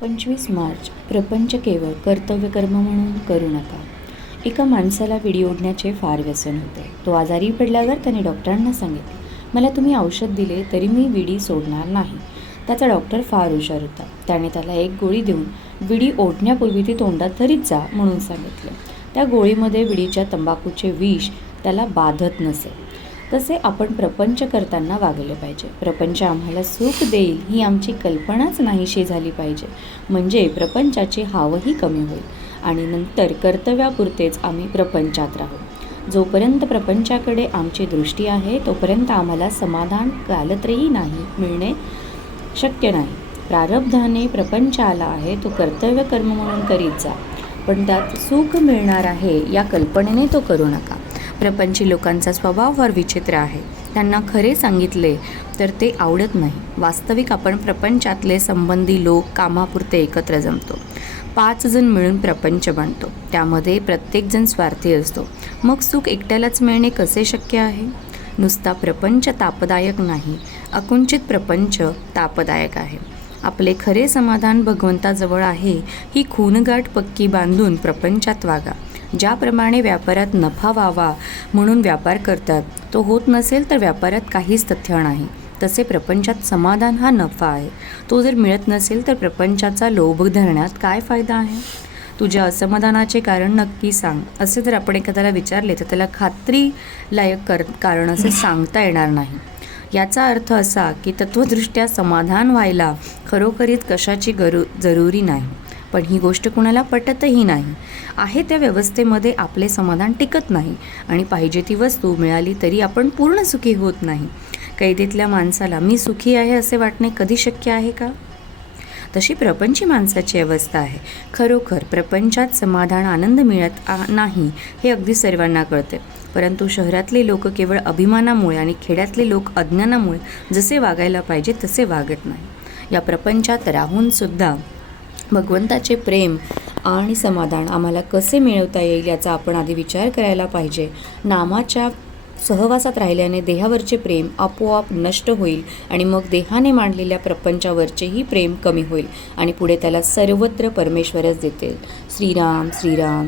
पंचवीस मार्च प्रपंच केवळ कर्तव्यकर्म म्हणून करू नका. एका माणसाला विडी ओढण्याचे फार व्यसन होते. तो आजारी पडल्यावर त्याने डॉक्टरांना सांगितले मला तुम्ही औषध दिले तरी मी विडी सोडणार नाही. त्याचा डॉक्टर फार हुशार होता. त्याने त्याला एक गोळी देऊन विडी ओढण्यापूर्वी ती तोंडात धरीत जा म्हणून सांगितले. त्या गोळीमध्ये विडीच्या तंबाखूचे विष त्याला बाधत नसे. तसे आपण प्रपंच करताना वागले पाहिजे. प्रपंच आम्हाला सुख देईल ही आमची कल्पनाच नाहीशी झाली पाहिजे. म्हणजे प्रपंचाची हावही कमी होईल. आणि नंतर कर्तव्यापुरतेच आम्ही प्रपंचात राहू. जोपर्यंत प्रपंचाकडे आमची दृष्टी आहे तोपर्यंत आम्हाला समाधान कालत्रही नाही मिळणे शक्य नाही. प्रारब्धाने प्रपंच आला आहे तो कर्तव्य कर्म म्हणून करीत जा. पण त्यात सुख मिळणार आहे या कल्पनेने तो करू नका. प्रपंची लोकांचा स्वभाव फार विचित्र आहे. त्यांना खरे सांगितले तर ते आवडत नाही. वास्तविक आपण प्रपंचातले संबंधी लोक कामापुरते एकत्र जमतो. पाच जण मिळून प्रपंच बनतो. त्यामध्ये प्रत्येकजण स्वार्थी असतो. मग सुख एकट्यालाच मिळणे कसे शक्य आहे? नुसता प्रपंच तापदायक नाही. अकुंचित प्रपंच तापदायक आहे. आपले खरे समाधान भगवंताजवळ आहे. ही खूनगाठ पक्की बांधून प्रपंचात वागा. ज्याप्रमाणे व्यापारात नफा व्हावा म्हणून व्यापार करतात तो होत नसेल तर व्यापारात काहीच तथ्य नाही. तसे प्रपंचात समाधान हा नफा आहे. तो जर मिळत नसेल तर प्रपंचाचा लोभ धरण्यात काय फायदा आहे? तुझ्या असमाधानाचे कारण नक्की सांग. असे जर आपण एखाद्याला विचारले तर त्याला खात्रीलायक कर कारण असे सांगता येणार नाही. याचा अर्थ असा की तत्वदृष्ट्या समाधान व्हायला खरोखरीच कशाची गरु जरुरी नाही. पण ही गोष्ट कुणाला पटतही नाही. आहे त्या व्यवस्थेमध्ये आपले समाधान टिकत नाही आणि पाहिजे ती वस्तू मिळाली तरी आपण पूर्ण सुखी होत नाही. कैदेतल्या माणसाला मी सुखी आहे असे वाटणे कधी शक्य आहे का? तशी प्रपंची माणसाची अवस्था आहे. खरोखर प्रपंचात समाधान आनंद मिळत आ- नाही हे अगदी सर्वांना कळते. परंतु शहरातले लोक केवळ अभिमानामुळे आणि खेड्यातले लोक अज्ञानामुळे जसे वागायला पाहिजे तसे वागत नाही. या प्रपंचात राहूनसुद्धा भगवंताचे प्रेम आणि समाधान आम्हाला कसे मिळवता येईल याचा आपण आधी विचार करायला पाहिजे. नामाच्या सहवासात राहिल्याने देहावरचे प्रेम आपोआप नष्ट होईल आणि मग देहाने मांडलेल्या प्रपंचावरचेही प्रेम कमी होईल आणि पुढे त्याला सर्वत्र परमेश्वरच देतील. श्रीराम श्रीराम.